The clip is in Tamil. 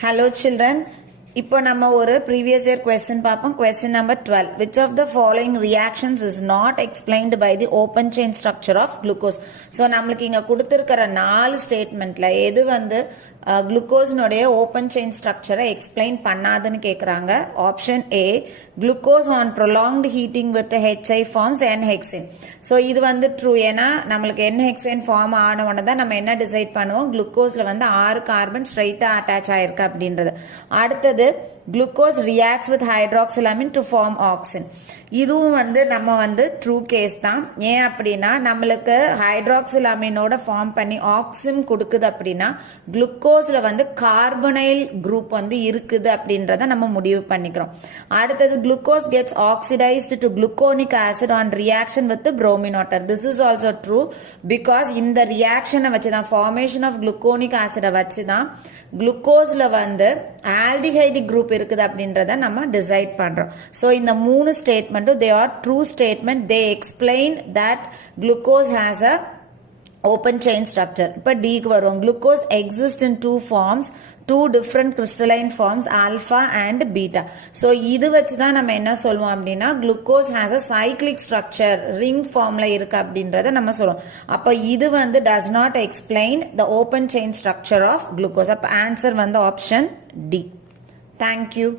Hello children. இப்போ நம்ம ஒரு previous year question பார்ப்போம். Question number 12. Which of the following reactions is not explained by the open chain structure of glucose? So நம்மளுக்கு இங்க கொடுத்திருக்கிற 4 ஸ்டேட்மெண்ட்ல எது வந்து குளுக்கோஸ்னுடைய ஓப்பன் செயின் ஸ்ட்ரக்சரை எக்ஸ்பிளைன் பண்ணாதுன்னு கேட்குறாங்க. Option A, glucose on prolonged heating with HI forms n hexane. So இது வந்து ட்ரூ. ஏன்னா நம்மளுக்கு என் ஹெக்சேன் ஃபார்ம் ஆன உடனே தான் நம்ம என்ன டிசைட் பண்ணுவோம், குளுக்கோஸில் வந்து 6 கார்பன் ஸ்ட்ரைட்டாக அட்டாச் ஆயிருக்கு அப்படின்றது. அடுத்தது glucose reacts with hydroxylamine to form oxime. இதுவும் வந்து நம்ம வந்து ட்ரூ கேஸ் தான். ஏன் அப்படின்னா நம்மளுக்கு ஹைட்ராக்சிலமினோட ஃபார்ம் பண்ணி ஆக்சின் கொடுக்குது அப்படின்னா குளுக்கோஸ்ல வந்து கார்பனைல் குரூப் வந்து இருக்குது அப்படின்றத நம்ம முடிவு பண்ணிக்கிறோம். அடுத்தது glucose gets oxidised to gluconic acid on reaction with bromine water. This is also true because இந்த ரியாக்ஷனை வச்சுதான், ஃபார்மேஷன் ஆஃப் குளுக்கோனிக் ஆசிடை வச்சுதான் குளுக்கோஸ்ல வந்து ஆல்டிஹைடு குரூப் இருக்குது அப்படின்றத நம்ம டிசைட் பண்றோம். ஸோ இந்த 3 statement they are true statement. They explain that glucose has a open chain structure. இப்ப D க்கு வரும். Glucose exists in two forms, two different crystalline forms, alpha and beta. So இது வச்சு தான் நம்ம என்ன சொல்லுவோம் அப்படின்னா glucose has a cyclic structure, ring formல இருக்கு அப்படின்றத நம்ம சொல்லுவோம். அப்ப இது வந்து does not explain the open chain structure of glucose. அப்ப answer வந்து option D. Thank you.